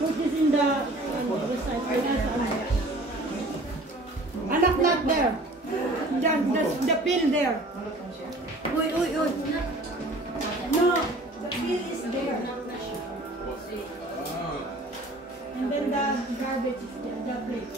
Put this in the anak, not there. The pill there. Uy. No, the pill is there. And then the garbage is there, the plate.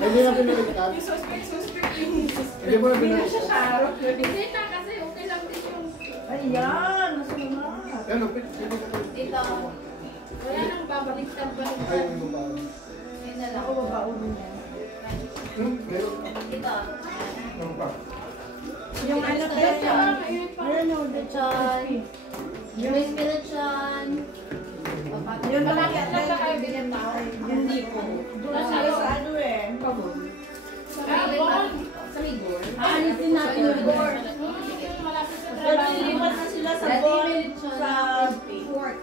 Hindi na pinagkakita. Yung suspect. Hindi mo na pinagkakita. Hindi na kasi okay lang din yung... Ayan, nasunod. Ano, Dito. Wala nang babaliktad ba? Ayaw mo ba? Ako babaunin yan. Meron. Dito. Ano pa? Yung anak ko yan. Ayan o, the child. Yung inspiration. Yung Malaki na kayo bilhin na. Hindi po. Doon sa ano eh. Sa Migor. Alisin natin yung board. Malapit sa Pero trabaho. nilipat na sila sa board sa port.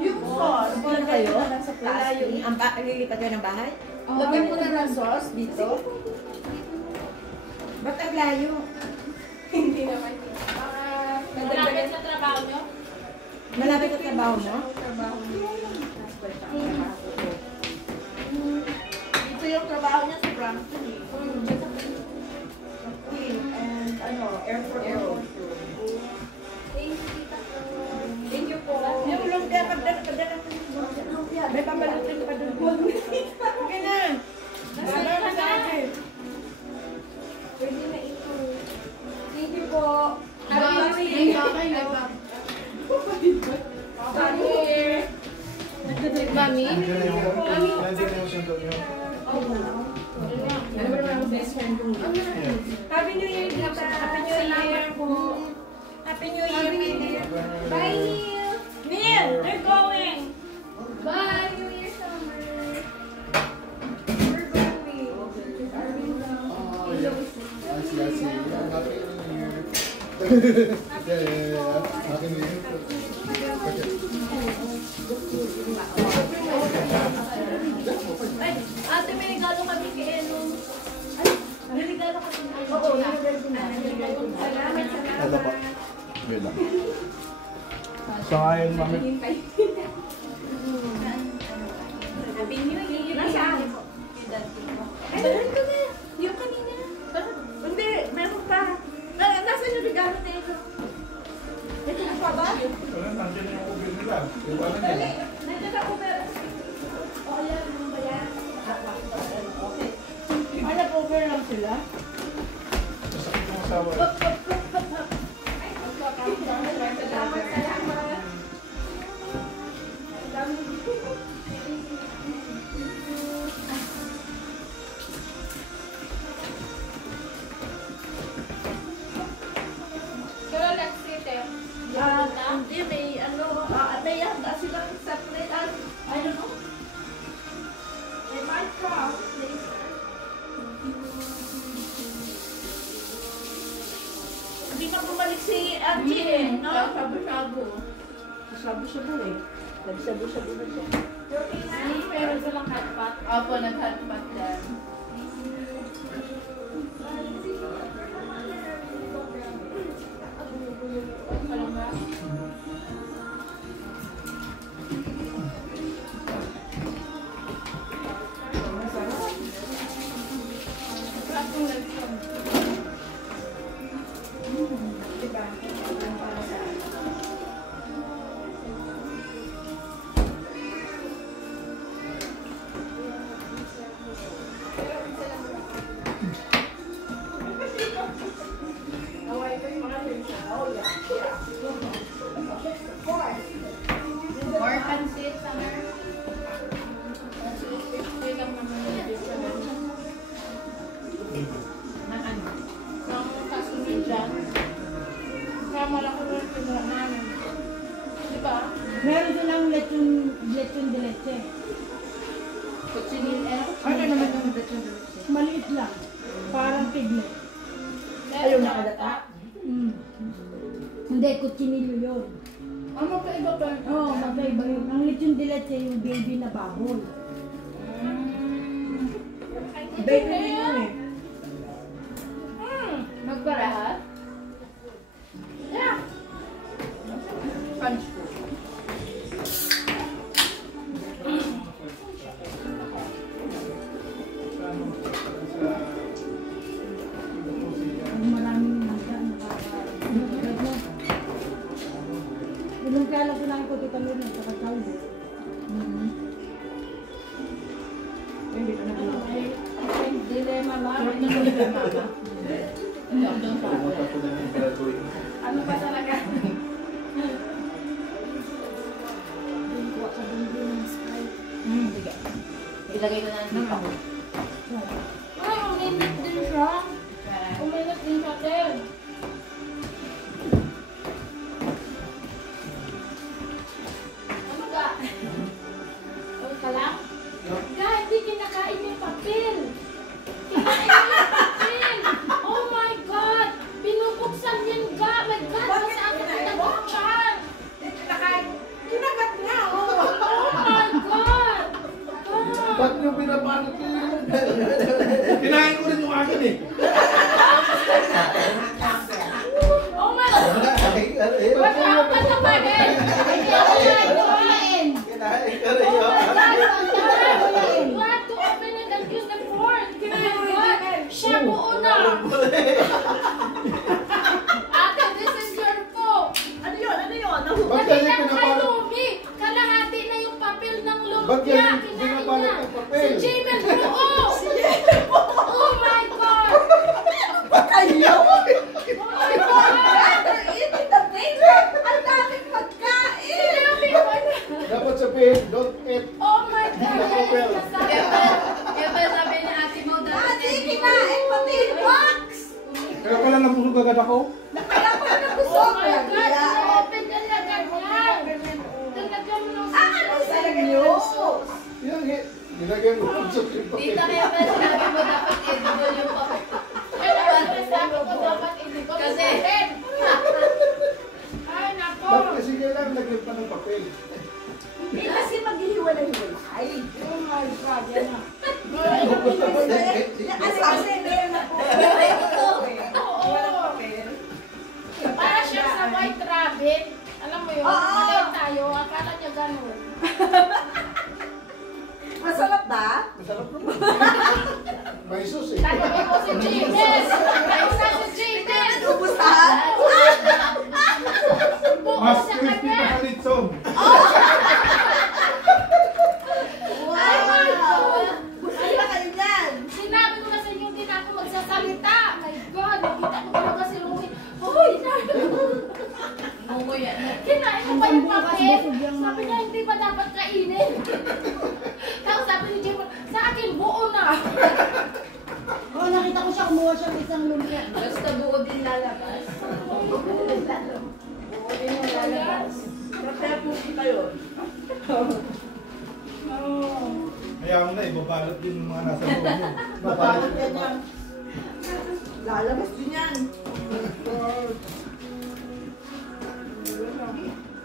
Yung sauce. Wala kayo? Sa plastic? Lilipat kayo ng bahay? Lagyan mo na ng sauce dito. Ba't ang layo? Hindi naman. Malapit sa trabaho nyo? Malapit ang trabaho mo? Ito yung trabaho niya sa Brampton. Queen and Airport Road. Thank you po. Yung lumpia, padala. May pabalutin pa doon. Okay na. Nasaan ka na? Pwede na ito. Thank you po. Happy Mami? Nandiyan na yung sundo niyo. Ano ba naman ang best friend ko? Happy New Year, Tita. Happy New Year po. Happy New Year, my dear. Bye, Neil! Neil, they're going. Bye, New Year summer! We're going. Oh, yeah. I see. Happy New Year. Yeah. Happy New Year. Okay. Ay, ate, may regalo kami kay Eno. Ay, may regalo kami kay Eno. Oo, salamat. Ito pa. Wait lang. So ngayon, mami. Happy New Year. Nasaan? Ay, meron ko na. Yung kanina. Hindi, meron pa. Nasaan yung regalo na ito? Ito na pa ba? Wala, nandiyan yung ubi nila. Yung ano Dali, nila. nandiyan ako meron. O, ayan, ano ba yan? Okay. Ano, over lang sila? Masakit yung asawa. Salamat. Pero let's see them. Hindi, may handa silang separate. I don't know. They might come later. Hindi pa bumalik si Angie eh, no? Shabu-shabu. Shabu-shabu eh. Nag-shabu-shabu na siya. Meron silang hotpot. Opo, nag-hotpot din. cochinillo yun. Magkaiba pa. Oo, magkaiba yun. Ang lechon de leche yung baby na baboy. Baby na yun eh. Magparehas? Yeah. Punch po. Maraming mangga Ilong kaya lang kailangan ko dito kami ng kakakaw. Hindi ka na Dilema ba? Ano dilema ba? Ano ba talaga? Sige. Ilagay ko na ang dito. Ay, uminit din siya. Uminit din siya, Tel. Ano ka? Okay ka lang? Ga, hindi kinakain yung papel. Kinain mo yung papel. Oh my God! Binubuksan yun, Ga. My God, kasi ako nabuksan. Kinagat nga, oh. Oh my God! Ba't nyo pinapalit yun? Kinain ko rin yung akin eh. Oh my God! Wag na ako natapanin! Hindi ako nakain! Kinain ko Oh rin yung my God! akin. You have to open it and use the fork! Oh my God! Siya buo na! Ate, this is your food! Ano yun? Ano yun? Ba't Lagay yan lang yung kay pinapalit? Lumi! Kalahati na yung papel ng Ba't lumpia! yan yung Kinain pinapalit niya! ng papel? Si Jamel buo! Oh my God! Ayaw! Oh my God! They're eating the paper! Ang daming pagkain! Sinabi ko na! Dapat sabihin, don't eat. Oh my God! Papel. Kaya pa sabi ni ate mo Ate, kinain pati yung box! Kaya pala nabusog agad ako. Kaya pa Oh nabusog! my God! Open talaga yan! Talagyan mo ng Ano sa inyo? Yan, nilagay mo yung soup yung papel. Dito kaya pa sinabi mo dapat edible yung papel. Kaya sabi ko dapat hindi ko Kasi- masalit. Ay, nako! Ba't kasi kailangan lagyan pa ng papel? Eh, kasi maghihiwalay-hiwalay. Oh my God, yan na. Kasi meron na po. Oo. Para siya sa white rabbit. Alam mo yun, Oo. malay tayo, akala niya ganun. Masarap ba? Masarap naman. May sus eh. Tanongin mo si James! Tanongin mo si James! Ubusahan? Buo Mas sa crispy kanya! pa kalitsong. Wow! Gusto na kayo niyan? Sinabi ko na sa inyo, hindi na ako magsasalita. My God, nakita ko talaga si Louie. Hoy, Mungo yan. kinain ko pa yung papel. Sabi niya, hindi ba dapat kainin? Tapos sabi ni Jim, sa akin, buo na. Oo, nakita ko siya, kumuha siya ng isang lumpia. Basta buo din lalabas. Kaya po kayo. Kaya mo na, ibabalot din yung mga nasa loob mo. Babalot yan yan. Lalabas din yan.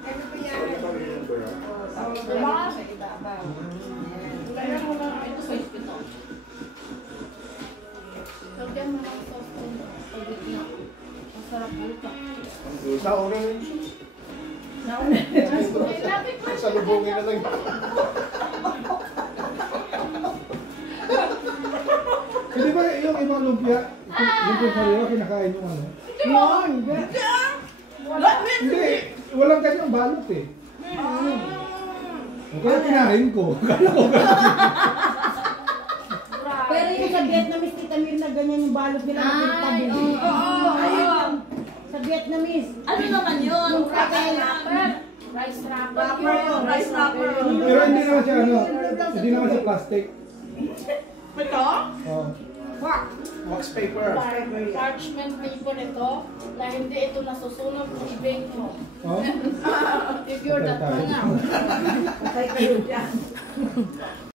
Ano pa yan? Diba? Sa ibabaw. Kaya mo na ito sa ito. Lagyan mo ng sauce kung pagod na. Masarap buka. Sa orange. Ay, lapit mo. Sa lubungin na lang. Hindi ba yung ibang lumpia, yung pinapariwa, kinakain yung ano? Yun, Hindi, walang kanyang balot eh. Kaya kinain ko. Kala ko pero yung sa Vietnamese, kita Mir na ganyan yung balot nila. Ay, Oo, Oo, ayun. sa Vietnamese. Ano naman yun? Yung Rice kakain. wrapper. Rice wrapper Wrapper yun, rice wrapper yun. Pero hindi naman siya ano, hindi naman siya plastic. Ito? Oh. Wax paper. Parchment paper ito na hindi ito nasusunog kung i-bake mo. Oh. If you're that man now. Patay kayo dyan.